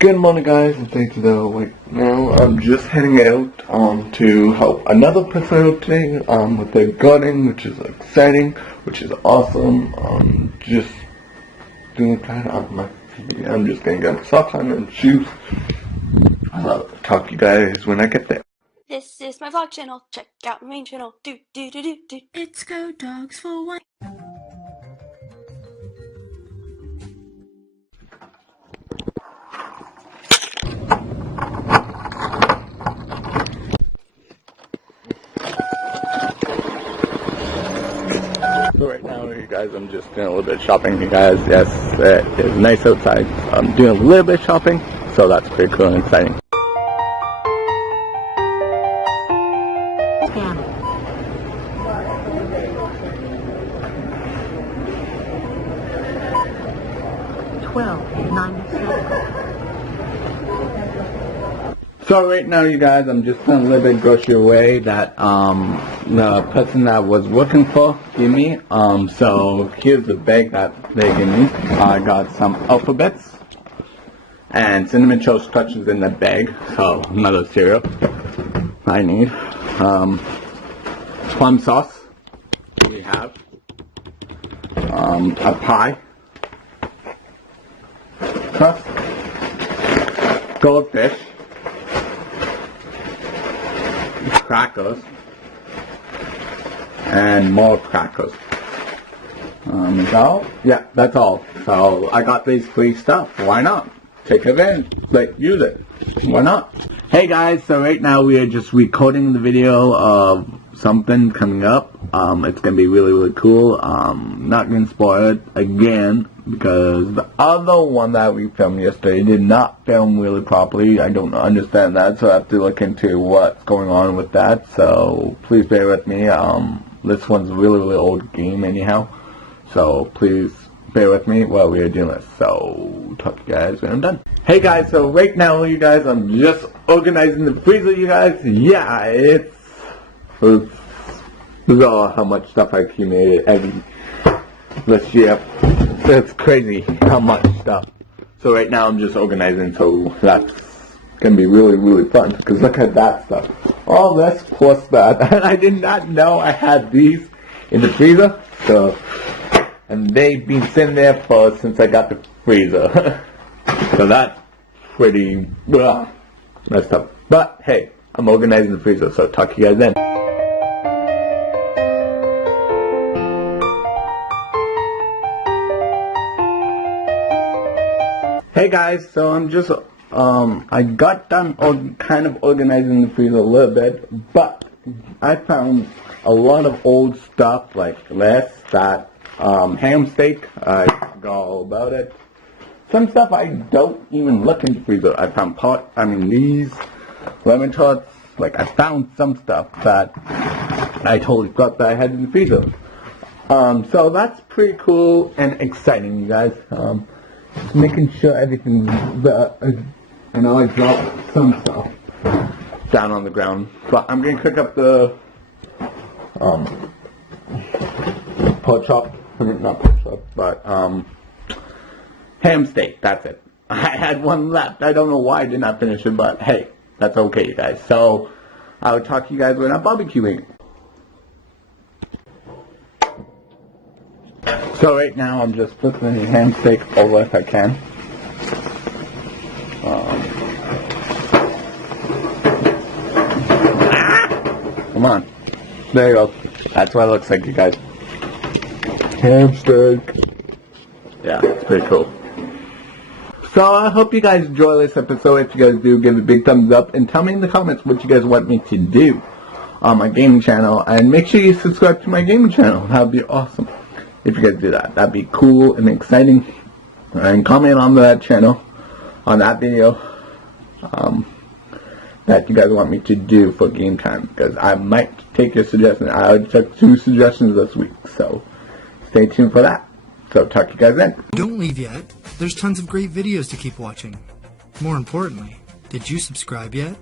Good morning, guys, and thanks for the wait. Now I'm just heading out to help another person out today with their gardening, which is exciting, which is awesome. Just doing that on my feet. I'm just gonna get my socks on and shoes. I'll talk to you guys when I get there. This is my vlog channel. Check out my main channel. It's Go Dogs for One. So right now, you guys, I'm just doing a little bit of shopping. You guys, yes, it is nice outside. I'm doing a little bit of shopping, so that's pretty cool and exciting. So right now, you guys, I'm just doing a little bit of grocery away that the person that was working for gave me. So here's the bag that they gave me. I got some alphabets and Cinnamon Toast Crunches in the bag. So another cereal I need. Plum sauce. We have a pie. Crust. Goldfish. Crackers and more crackers. Yeah, that's all. So I got these free stuff. Why not? Take advantage. Use it. Why not? Hey guys, so right now we are just recording the video of something coming up. It's gonna be really cool. Not gonna spoil it again because the other one that we filmed yesterday did not film really properly. I don't understand that, so I have to look into what's going on with that. So please bear with me. This one's a really old game anyhow. So please bear with me while we are doing this. So talk to you guys when I'm done. Hey guys, so right now you guys, I'm just organizing the freezer, you guys. Yeah, it's bizarre how much stuff I accumulated this year. It's crazy how much stuff. So right now I'm just organizing, so that's gonna be really fun. Because look at that stuff. All this plus that. And I did not know I had these in the freezer. So, and they've been sitting there since I got the freezer. So that's pretty messed up. But hey, I'm organizing the freezer, so talk to you guys then. Hey guys, so I'm just, I got done kind of organizing the freezer a little bit, but I found a lot of old stuff like this, that ham steak, I forgot all about it. Some stuff I don't even look in the freezer. I found these lemon tarts, I found some stuff that I totally forgot that I had in the freezer. So that's pretty cool and exciting, you guys. Just making sure everything's there. I know I dropped some stuff down on the ground, but I'm gonna cook up the pork chop. Not pork chop, but ham steak. That's it. I had one left. I don't know why I did not finish it, but hey, that's okay, you guys. So I'll talk to you guys when I'm barbecuing. So right now I'm just flipping the ham steak over if I can. Come on. There you go. That's what it looks like, you guys. Ham steak. Yeah, it's pretty cool. So I hope you guys enjoy this episode. If you guys do, give it a big thumbs up and tell me in the comments what you guys want me to do on my gaming channel. And make sure you subscribe to my gaming channel. That would be awesome. If you guys do that, that'd be cool and exciting. And comment on that channel, on that video, that you guys want me to do for game time. Because I might take your suggestions. I already took 2 suggestions this week. So stay tuned for that. So talk to you guys then. Don't leave yet. There's tons of great videos to keep watching. More importantly, did you subscribe yet?